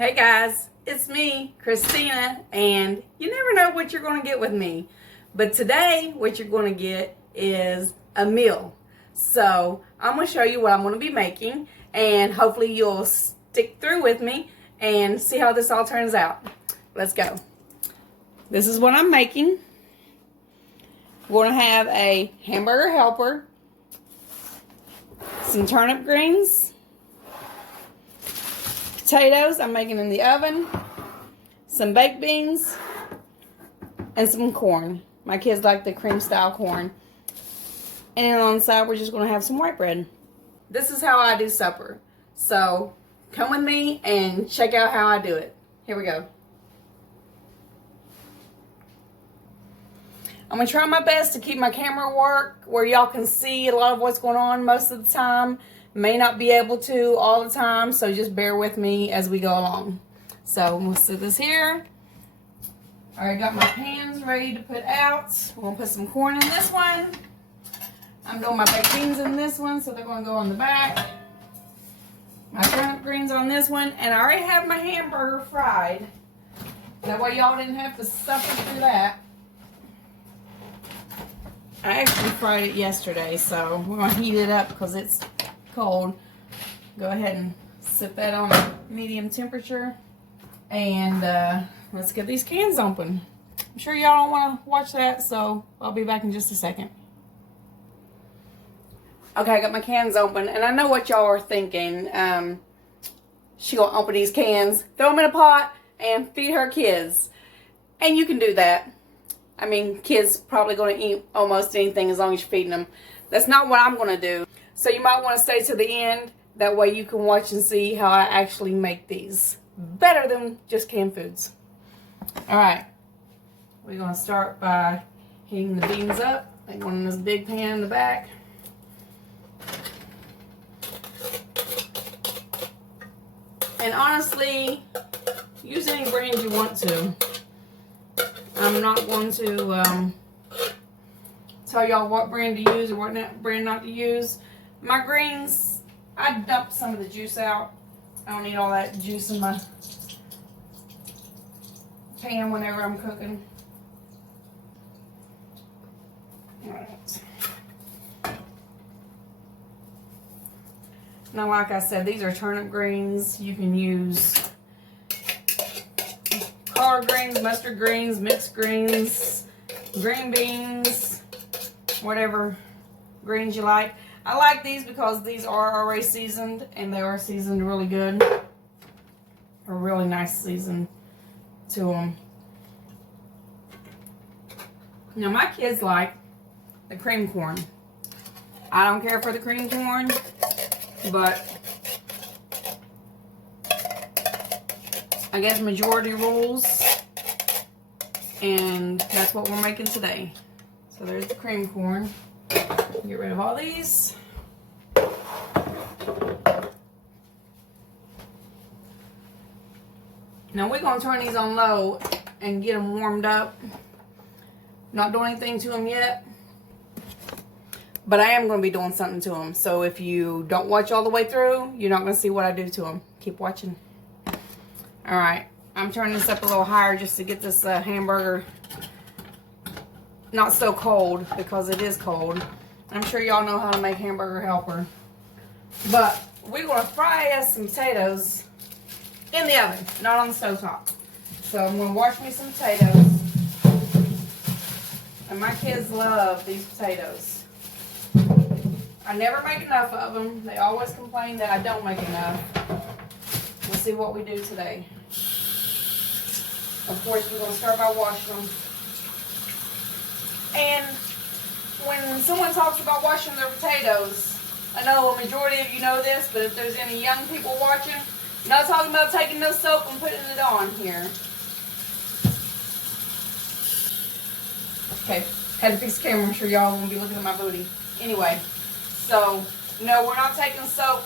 Hey guys, it's me, Christina, and you never know what you're going to get with me. But today, what you're going to get is a meal. So I'm going to show you what I'm going to be making, and hopefully you'll stick through with me and see how this all turns out. Let's go. This is what I'm making. We're going to have a hamburger helper, some turnip greens, potatoes I'm making in the oven, some baked beans, and some corn. My kids like the cream style corn. And then on the side we're just going to have some white bread. This is how I do supper. So come with me and check out how I do it. Here we go. I'm going to try my best to keep my camera work where y'all can see a lot of what's going on most of the time. May not be able to all the time, so just bear with me as we go along. So we'll set this here. I already got my pans ready to put out. We're going to put some corn in this one. I'm doing my baked beans in this one, so they're going to go on the back. My turnip greens on this one, and I already have my hamburger fried. That way y'all didn't have to suffer through that. I actually fried it yesterday, so we're going to heat it up because it's cold. Go ahead and set that on medium temperature. And let's get these cans open. I'm sure y'all don't want to watch that, so I'll be back in just a second. Okay, I got my cans open, and I know what y'all are thinking. She gonna open these cans, throw them in a pot, and feed her kids. And you can do that. I mean, kids probably gonna eat almost anything as long as you're feeding them. That's not what I'm gonna do. So you might want to stay to the end. That way you can watch and see how I actually make these. Better than just canned foods. Alright. We're going to start by heating the beans up. Like one in this big pan in the back. And honestly, use any brand you want to. I'm not going to tell y'all what brand to use or what brand not to use. My greens, I dumped some of the juice out. I don't need all that juice in my pan whenever I'm cooking. Alright. Now, like I said, these are turnip greens. You can use collard greens, mustard greens, mixed greens, green beans, whatever greens you like. I like these because these are already seasoned, and they are seasoned really good. A really nice season to them. Now my kids like the cream corn. I don't care for the cream corn, but I guess majority rules, and that's what we're making today. So there's the cream corn. Get rid of all these. Now we're going to turn these on low and get them warmed up. Not doing anything to them yet, but I am going to be doing something to them. So if you don't watch all the way through, you're not going to see what I do to them. Keep watching. Alright, I'm turning this up a little higher just to get this hamburger not so cold, because it is cold. I'm sure y'all know how to make hamburger helper. But we're going to fry us some potatoes in the oven, not on the stove top. So I'm going to wash me some potatoes. And my kids love these potatoes. I never make enough of them. They always complain that I don't make enough. We'll see what we do today. Of course, we're going to start by washing them. And when someone talks about washing their potatoes, I know a majority of you know this, but if there's any young people watching, I'm not talking about taking no soap and putting it on here. Okay, had to fix the camera. I'm sure y'all won't be looking at my booty. Anyway, so, no, we're not taking soap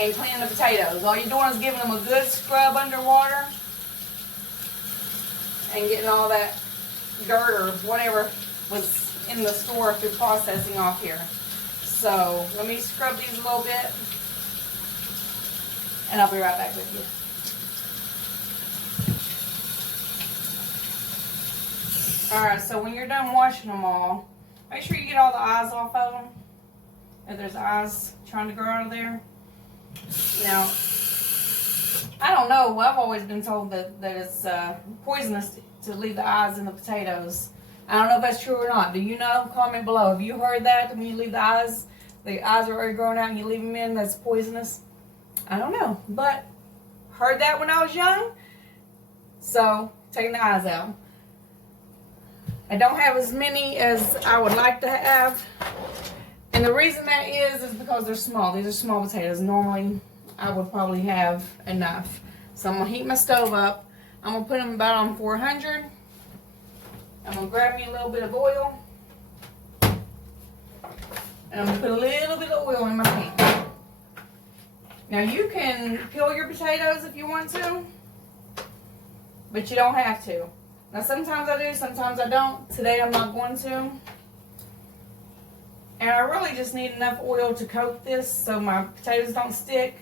and cleaning the potatoes. All you're doing is giving them a good scrub underwater and getting all that dirt or whatever was in the store through processing off here. So let me scrub these a little bit, and I'll be right back with you. Alright, so when you're done washing them all, make sure you get all the eyes off of them. If there's eyes trying to grow out of there. Now, I don't know. I've always been told that it's poisonous to leave the eyes in the potatoes. I don't know if that's true or not. Do you know? Comment below. Have you heard that when you leave the eyes are already growing out and you leave them in, that's poisonous? I don't know. But heard that when I was young. So, taking the eyes out. I don't have as many as I would like to have. And the reason that is because they're small. These are small potatoes. Normally, I would probably have enough. So I'm going to heat my stove up. I'm going to put them about on 400. I'm going to grab me a little bit of oil. And I'm going to put a little bit of oil in my pan. Now you can peel your potatoes if you want to. But you don't have to. Now sometimes I do, sometimes I don't. Today I'm not going to. And I really just need enough oil to coat this so my potatoes don't stick.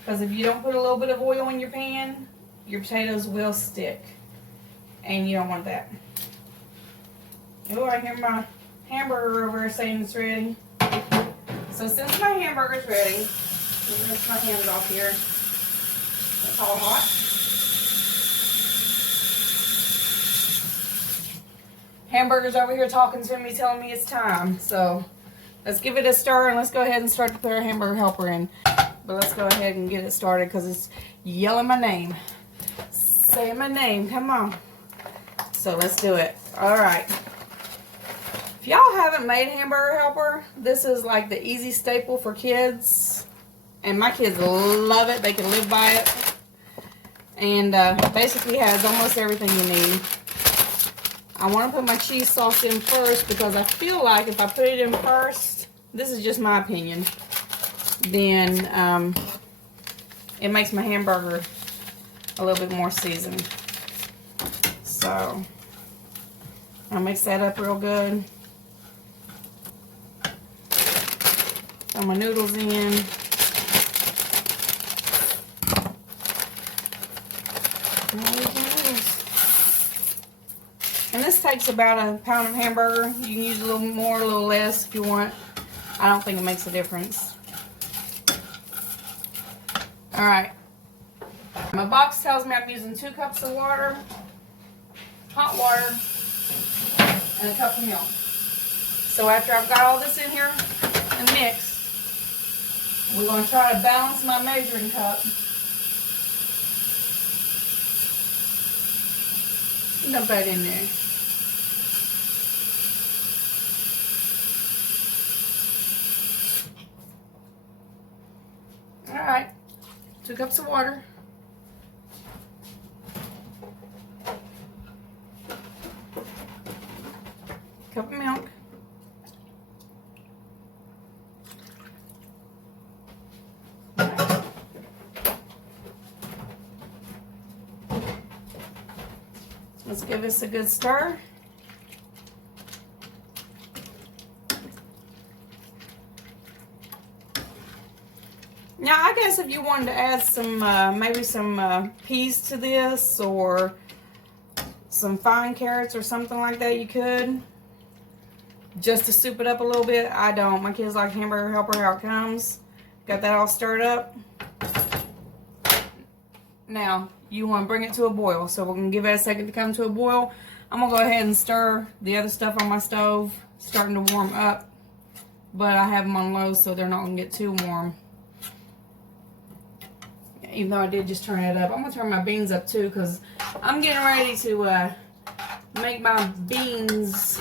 Because if you don't put a little bit of oil in your pan, your potatoes will stick. And you don't want that. Oh, I hear my hamburger over there saying it's ready. So since my hamburger's ready, I'm going to rinse my hands off here. It's all hot. Hamburger's over here talking to me, telling me it's time. So let's give it a stir and let's go ahead and start to put our hamburger helper in. But let's go ahead and get it started because it's yelling my name. Say my name, come on. So let's do it. Alright. If y'all haven't made hamburger helper, this is like the easy staple for kids. And my kids love it. They can live by it. And basically has almost everything you need. I want to put my cheese sauce in first because I feel like if I put it in first, this is just my opinion, then it makes my hamburger a little bit more seasoned. So I'll mix that up real good. Throw my noodles in. And this takes about a pound of hamburger. You can use a little more, a little less if you want. I don't think it makes a difference. Alright. My box tells me I'm using 2 cups of water, hot water, and a cup of milk. So after I've got all this in here and mixed, we're going to try to balance my measuring cup. Dump that in there. Alright, 2 cups of water. Cup of milk. Let's give this a good stir. Now, I guess if you wanted to add some, maybe some peas to this or some fine carrots or something like that, you could. Just to soup it up a little bit. I don't. My kids like hamburger helper how it comes. Got that all stirred up. Now, you want to bring it to a boil. So we're going to give it a second to come to a boil. I'm going to go ahead and stir the other stuff on my stove. Starting to warm up. But I have them on low so they're not going to get too warm. Even though I did just turn it up. I'm going to turn my beans up too because I'm getting ready to make my beans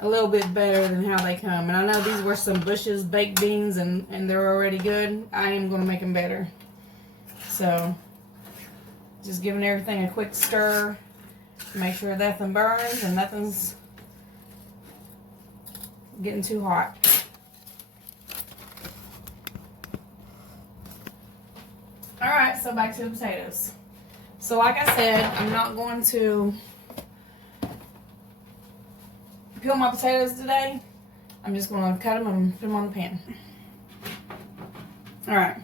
a little bit better than how they come. And I know these were some Bush's baked beans and they're already good. I am going to make them better. So, just giving everything a quick stir. Make sure nothing burns and nothing's getting too hot. Alright, so back to the potatoes. So like I said, I'm not going to peel my potatoes today. I'm just going to cut them and put them on the pan. Alright,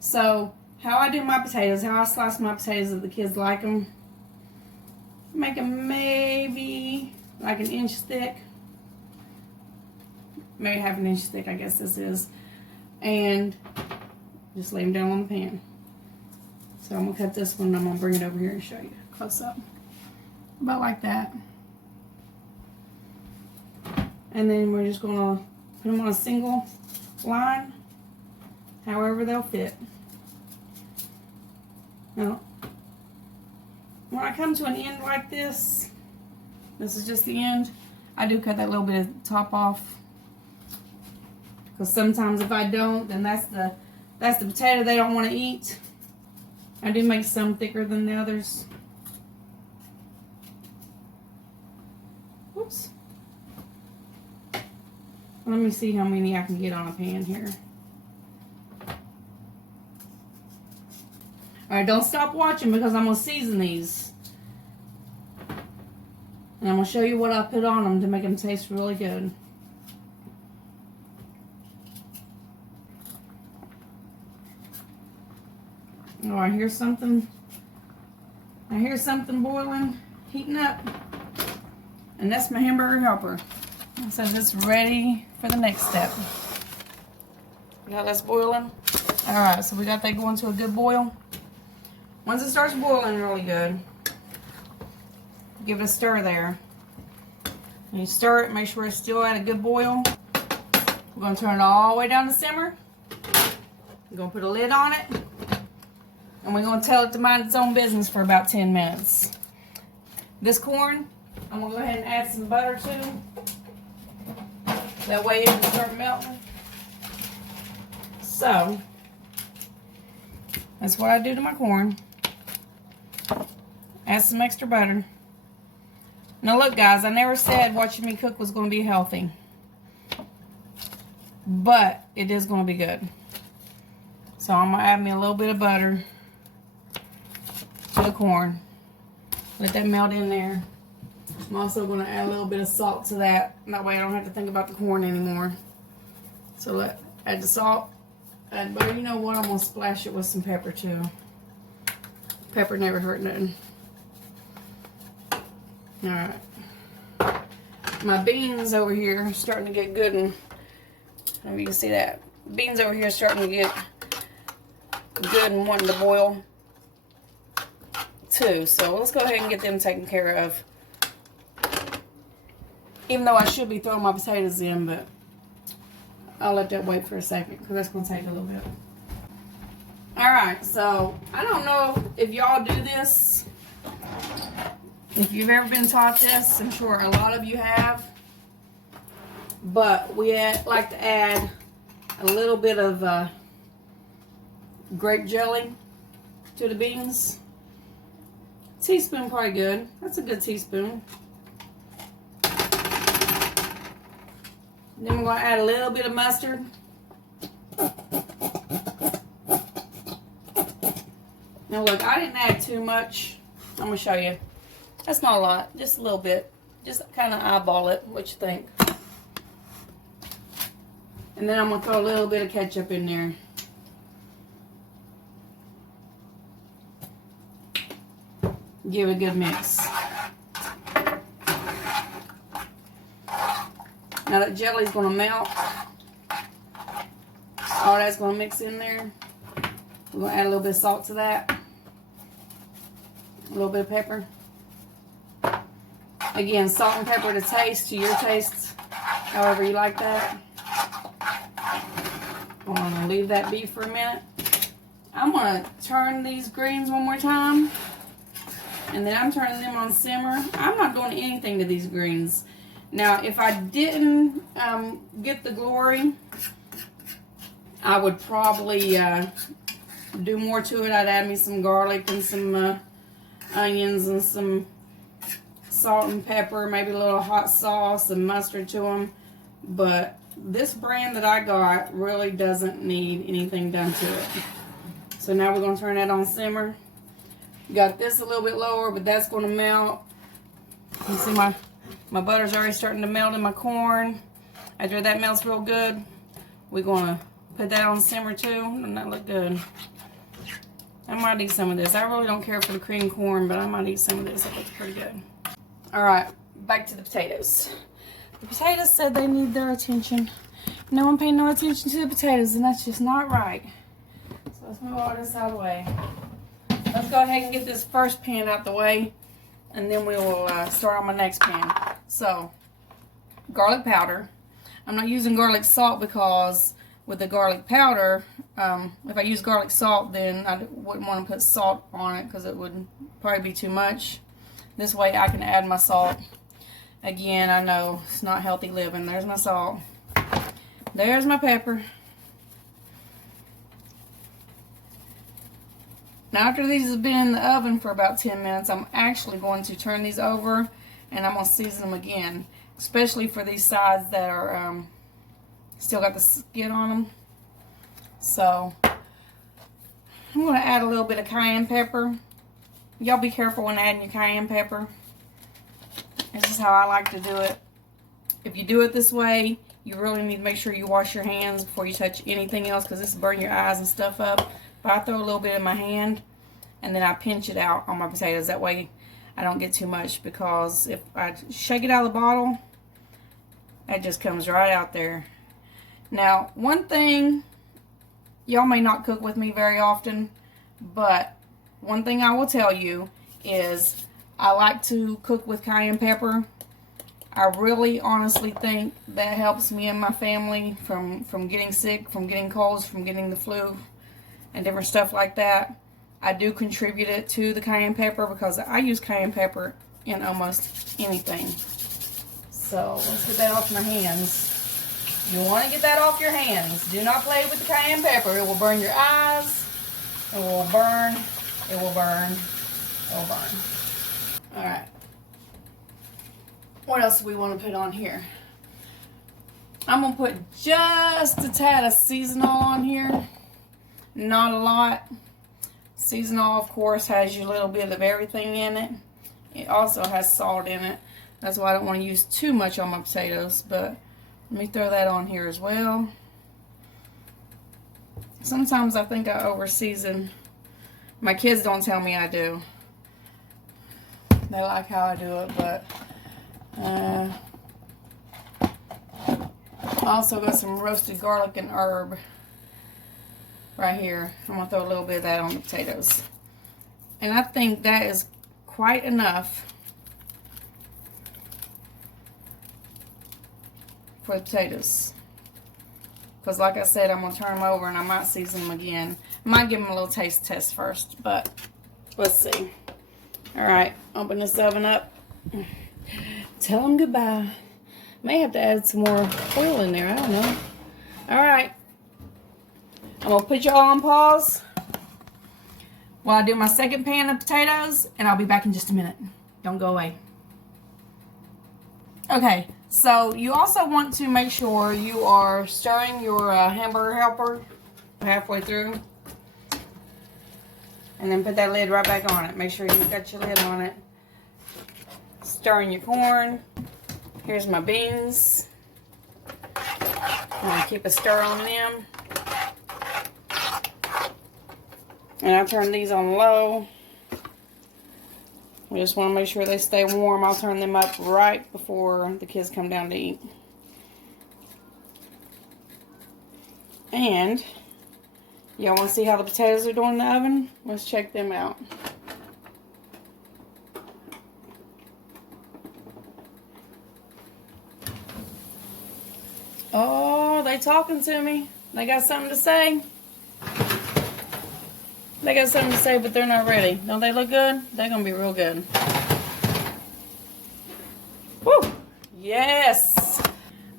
so how I do my potatoes, how I slice my potatoes if the kids like them. Make them maybe like an inch thick. Maybe half an inch thick, I guess this is. And just lay them down on the pan. So I'm gonna cut this one and I'm gonna bring it over here and show you close up. About like that. And then we're just gonna put them on a single line, however they'll fit. Now, when I come to an end like this, this is just the end, I do cut that little bit of top off. Because sometimes if I don't, then that's the potato they don't want to eat. I do make some thicker than the others. Whoops. Let me see how many I can get on a pan here. Alright, don't stop watching because I'm going to season these. And I'm going to show you what I put on them to make them taste really good. Oh, I hear something boiling, heating up. And that's my hamburger helper. It says it's ready for the next step. Now that's boiling. Alright, so we got that going to a good boil. Once it starts boiling really good, give it a stir there. And you stir it, make sure it's still at a good boil. We're going to turn it all the way down to simmer. We're going to put a lid on it. And we're going to tell it to mind its own business for about 10 minutes. This corn, I'm going to go ahead and add some butter to. That way it will start melting. So, that's what I do to my corn. Add some extra butter. Now look guys, I never said watching me cook was going to be healthy. But it is going to be good. So I'm going to add me a little bit of butter to the corn. Let that melt in there. I'm also going to add a little bit of salt to that. That way I don't have to think about the corn anymore. So add the salt. Add butter. You know what? I'm going to splash it with some pepper too. Pepper never hurt nothing. Alright. My beans over here are starting to get good, and I don't know if you can see that. Beans over here are starting to get good and wanting to boil too. So let's go ahead and get them taken care of. Even though I should be throwing my potatoes in, but I'll let that wait for a second because that's going to take a little bit. Alright, so I don't know if y'all do this. If you've ever been taught this, I'm sure a lot of you have. But we like to add a little bit of grape jelly to the beans. Teaspoon probably good. That's a good teaspoon. Then we're going to add a little bit of mustard. Now look, I didn't add too much. I'm going to show you. That's not a lot, just a little bit. Just kind of eyeball it, what you think. And then I'm going to throw a little bit of ketchup in there. Give it a good mix. Now that jelly's going to melt. All that's going to mix in there. We're going to add a little bit of salt to that. A little bit of pepper. Again, salt and pepper to taste, to your taste, however you like that. I'm going to leave that be for a minute. I'm going to turn these greens one more time. And then I'm turning them on simmer. I'm not doing anything to these greens. Now, if I didn't get the glory, I would probably do more to it. I'd add me some garlic and some onions and some salt and pepper, maybe a little hot sauce and mustard to them. But this brand that I got really doesn't need anything done to it. So now we're going to turn that on simmer. Got this a little bit lower, but that's going to melt. You see my butter's already starting to melt in my corn. After that melts real good, we're going to put that on simmer too. Doesn't that look good? I might eat some of this. I really don't care for the cream corn, but I might eat some of this. It looks pretty good. All right, back to the potatoes. The potatoes said they need their attention. No one paid no attention to the potatoes, and that's just not right. So let's move all this out of the way. Let's go ahead and get this first pan out the way, and then we will start on my next pan. So, garlic powder. I'm not using garlic salt because with the garlic powder, if I use garlic salt, then I wouldn't want to put salt on it because it would probably be too much. This way I can add my salt. Again, I know it's not healthy living. There's my salt. There's my pepper. Now after these have been in the oven for about 10 minutes, I'm actually going to turn these over and I'm going to season them again. Especially for these sides that are still got the skin on them. So I'm going to add a little bit of cayenne pepper. Y'all be careful when adding your cayenne pepper. This is how I like to do it. If you do it this way, you really need to make sure you wash your hands before you touch anything else because this will burn your eyes and stuff up. But I throw a little bit in my hand and then I pinch it out on my potatoes. That way I don't get too much, because if I shake it out of the bottle, it just comes right out there. Now, one thing, y'all may not cook with me very often, but one thing I will tell you is I like to cook with cayenne pepper. I really honestly think that helps me and my family from getting sick, from getting colds, from getting the flu, and different stuff like that. I do contribute it to the cayenne pepper because I use cayenne pepper in almost anything. So let's get that off my hands. You want to get that off your hands. Do not play with the cayenne pepper. It will burn your eyes. It will burn. It will burn. It will burn. Alright. What else do we want to put on here? I'm going to put just a tad of seasonal on here. Not a lot. Seasonal, of course, has your little bit of everything in it. It also has salt in it. That's why I don't want to use too much on my potatoes, but let me throw that on here as well. Sometimes I think I over-season. My kids don't tell me I do. They like how I do it, but I also got some roasted garlic and herb right here. I'm going to throw a little bit of that on the potatoes. And I think that is quite enough for the potatoes. Because like I said, I'm going to turn them over and I might season them again. I might give them a little taste test first, but let's see. Alright, open this oven up. Tell them goodbye. May have to add some more oil in there, I don't know. Alright. I'm going to put y'all on pause while I do my second pan of potatoes, and I'll be back in just a minute. Don't go away. Okay, so you also want to make sure you are stirring your hamburger helper halfway through. And then put that lid right back on it. Make sure you've got your lid on it. Stirring your corn. Here's my beans. I'm going to keep a stir on them. And I turn these on low. I just want to make sure they stay warm. I'll turn them up right before the kids come down to eat. And y'all want to see how the potatoes are doing in the oven? Let's check them out. Oh, they talking to me. They got something to say. They got something to say, but they're not ready. Don't they look good? They're going to be real good. Woo! Yes!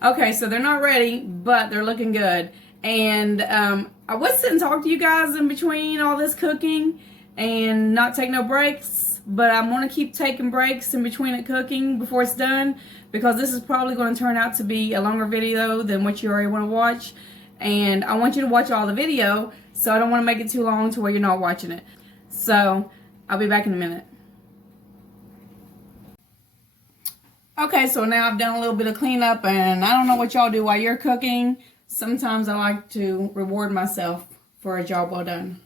Okay, so they're not ready, but they're looking good. And I would sit and talk to you guys in between all this cooking and not take no breaks. But I'm going to keep taking breaks in between it cooking before it's done, because this is probably going to turn out to be a longer video than what you already want to watch. And I want you to watch all the video, so I don't want to make it too long to where you're not watching it. So, I'll be back in a minute. Okay, so now I've done a little bit of cleanup, and I don't know what y'all do while you're cooking. Sometimes I like to reward myself for a job well done.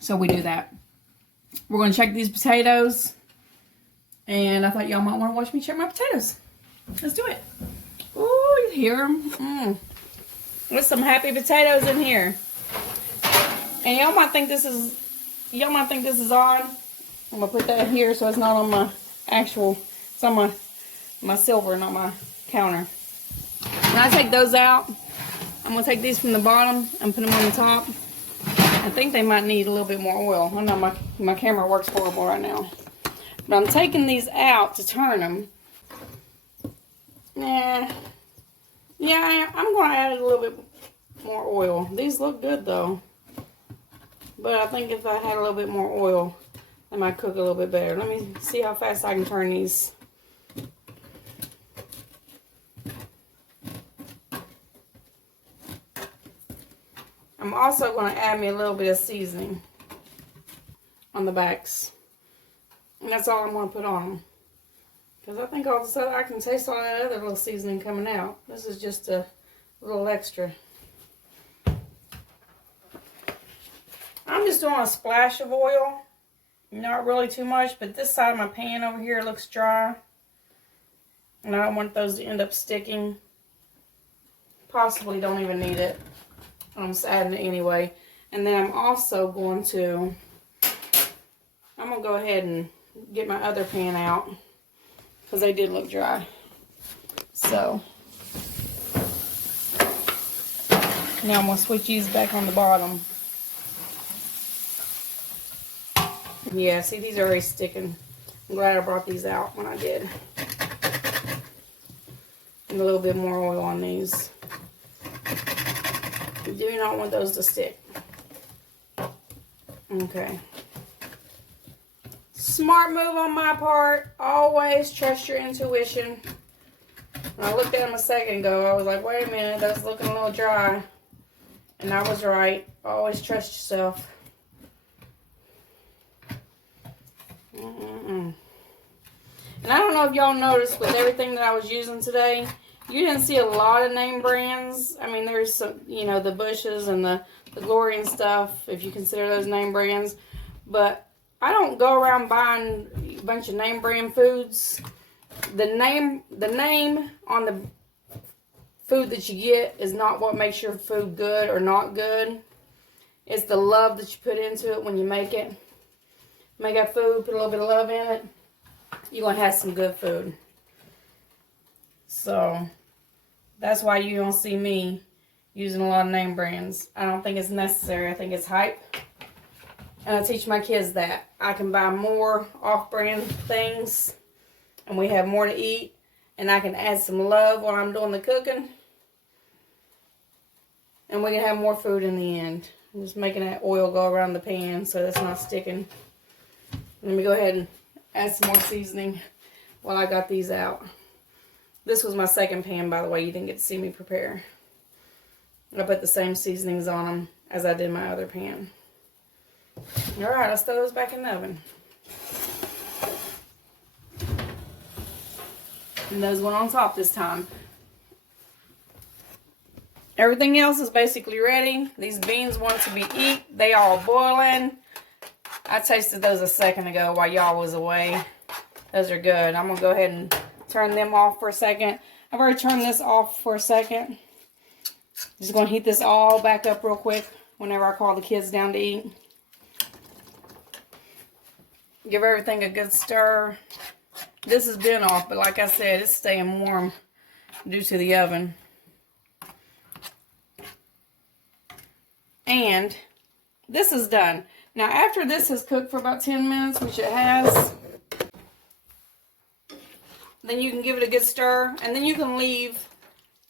So we do that. We're going to check these potatoes. And I thought y'all might want to watch me check my potatoes. Let's do it. Ooh, you hear them? With some happy potatoes in here. And y'all might think this is odd. I'm going to put that here so it's not on my actual, it's on my silver, not my counter. When I take those out, I'm going to take these from the bottom and put them on the top. I think they might need a little bit more oil. I know my camera works horrible right now. But I'm taking these out to turn them. Yeah, I'm going to add a little bit more oil. These look good though. But I think if I had a little bit more oil, they might cook a little bit better. Let me see how fast I can turn these. I'm also going to add me a little bit of seasoning on the backs. And that's all I'm going to put on them. Because I think all of a sudden I can taste all that other little seasoning coming out. This is just a little extra. I'm just doing a splash of oil. Not really too much, but this side of my pan over here looks dry. And I don't want those to end up sticking. Possibly don't even need it. I'm just adding it anyway. And then I'm also going to go ahead and get my other pan out because they did look dry. So now I'm going to switch these back on the bottom. Yeah, see, these are already sticking. I'm glad I brought these out when I did. And a little bit more oil on these. You do not want those to stick. Okay. Smart move on my part. Always trust your intuition. When I looked at them a second ago, I was like, wait a minute, that's looking a little dry. And I was right. Always trust yourself. And I don't know if y'all noticed with everything that I was using today, you didn't see a lot of name brands. I mean, there's some, you know, the Bushes and the Glory and stuff, if you consider those name brands. But I don't go around buying a bunch of name brand foods. The name on the food that you get is not what makes your food good or not good. It's the love that you put into it when you make it. Make that food, put a little bit of love in it, you're going to have some good food. So, that's why you don't see me using a lot of name brands. I don't think it's necessary. I think it's hype. And I teach my kids that. I can buy more off-brand things, and we have more to eat, and I can add some love while I'm doing the cooking, and we can have more food in the end. I'm just making that oil go around the pan so that's not sticking. Let me go ahead and add some more seasoning while I got these out. This was my second pan, by the way. You didn't get to see me prepare. I put the same seasonings on them as I did my other pan. Alright, let's throw those back in the oven. And those went on top this time. Everything else is basically ready. These beans want to be eaten. They are boiling. I tasted those a second ago while y'all was away. Those are good. I'm going to go ahead and turn them off for a second. I've already turned this off for a second. Just going to heat this all back up real quick whenever I call the kids down to eat. Give everything a good stir. This has been off, but like I said, it's staying warm due to the oven. And this is done. Now, after this has cooked for about 10 minutes, which it has, then you can give it a good stir, and then you can leave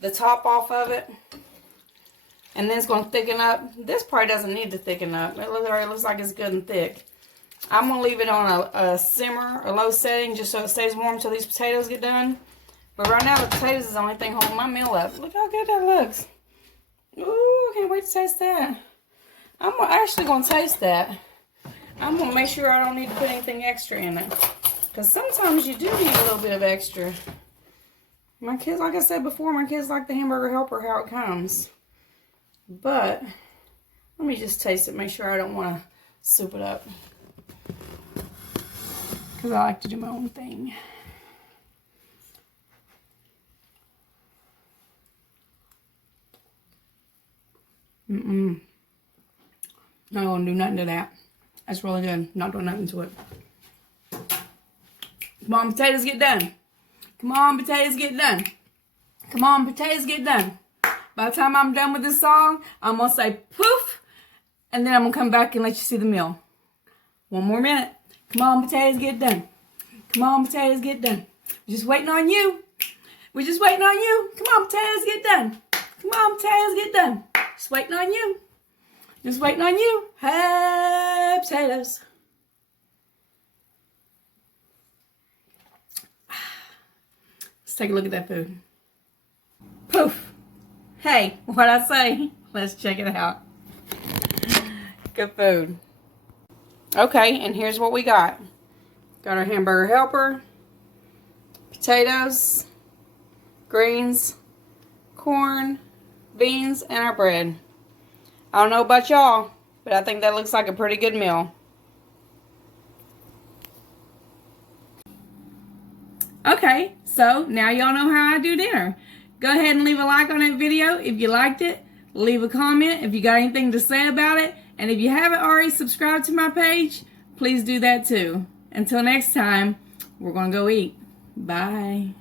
the top off of it, and then it's going to thicken up. This probably doesn't need to thicken up. It already looks like it's good and thick. I'm going to leave it on a simmer, a low setting, just so it stays warm until these potatoes get done. But right now, the potatoes is the only thing holding my meal up. Look how good that looks. Ooh, I can't wait to taste that. I'm actually going to taste that. I'm going to make sure I don't need to put anything extra in it. Because sometimes you do need a little bit of extra. My kids, like I said before, my kids like the hamburger helper how it comes. But, let me just taste it, make sure I don't want to soup it up. Because I like to do my own thing. Not gonna do nothing to that. That's really good. Not doing nothing to it. Come on, potatoes, get done. Come on, potatoes, get done. Come on, potatoes, get done. By the time I'm done with this song, I'm gonna say poof, and then I'm gonna come back and let you see the meal. One more minute. Come on, potatoes, get done. Come on, potatoes, get done. We're just waiting on you. We're just waiting on you. Come on, potatoes, get done. Come on, potatoes, get done. Just waiting on you. Just waiting on you. Hey, potatoes. Let's take a look at that food. Poof. Hey, what'd I say? Let's check it out. Good food. Okay, and here's what we got. Got our hamburger helper, potatoes, greens, corn, beans, and our bread. I don't know about y'all, but I think that looks like a pretty good meal. Okay, so now y'all know how I do dinner. Go ahead and leave a like on that video if you liked it. Leave a comment if you got anything to say about it. And if you haven't already subscribed to my page, please do that too. Until next time, we're going to go eat. Bye.